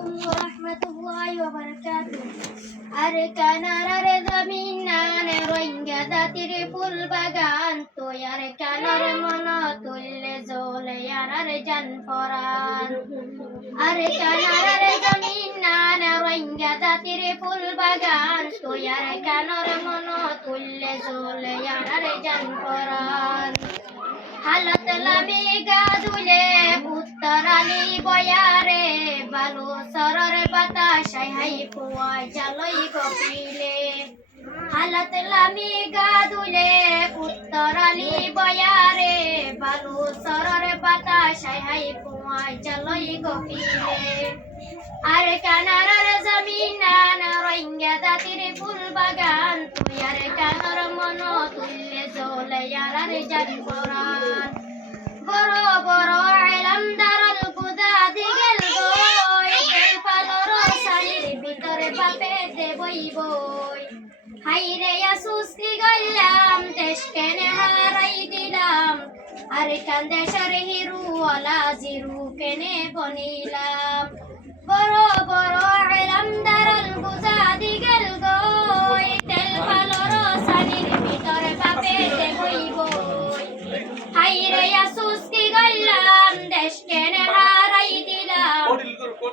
warahmatullahi wabarakatuh. Arkanara zaminan rohingya datiri full bagan to yarkanar mono tulle zole yarar jan foran. Arkanara zaminan rohingya datiri full bagan to yarkanar mono tulle zole yarar jan foran. हालत लमी गादुले उत्तराली बयारे बालू सरर बताशै high पुआ जलै गपिले हालत लमी गादुले उत्तराली बयारे बालू सरर बताशै high पुआ जलै गपिले आरे कानार जमिनान रोहिंग्या दातिर फुल बागान तुयार कानार मनो तुल्ले जोले यारार जान कोरान बरो बरो इलम दारल गुदा दिगल गोय तेल पालरो सालिर ভিতরে বাপে দে বই বই হাইরে আসুসকি গল্লাম দেশ কেনে হারাই দিলাম আরে কান্দেশের হিরু ওয়ালা জিরু কেনে বনিলাম বড় বড় ইলম দারল গুজা দিগল গোই তেল পালরো সালির ভিতরে বাপে দে বই বই হাইরে আসুসকি গল্লাম দেশ কেনে হারাই দিলাম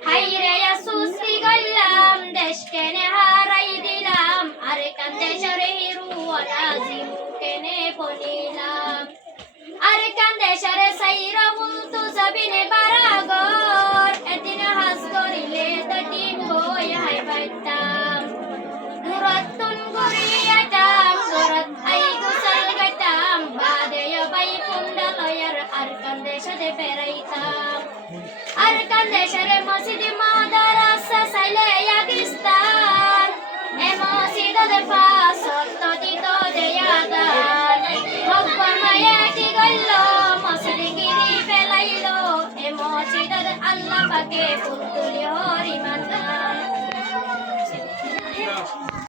হাইরে আসুসকি গল্লাম দেশ কেনে হারাই দিলাম আরে কান্দেশের হিরু ওয়ালা জিরু কেনে বনিলাম আরে কান্দেশের সাইরা বুলতু জবিনে বারাগর এদিন হাস করিলে তটিন বই হাই বাইতাম মুরাতুন গরিয়াতাম সুরত আই গুসল গাতাম বাদেয় বাই কুন্ডলয়ার আর কান্দেশে বেরাইতাম আর কান্দেশের মসজিদ মাদ্রাসা সাইলে ইয়াদিস্তান এ মসজিদের পাশ সত্য দিত দেয়াদান ভগবান মায়া কি গল্ল মসজিদ গিরি ফেলাইলো এ মসজিদের আল্লাহ পাকে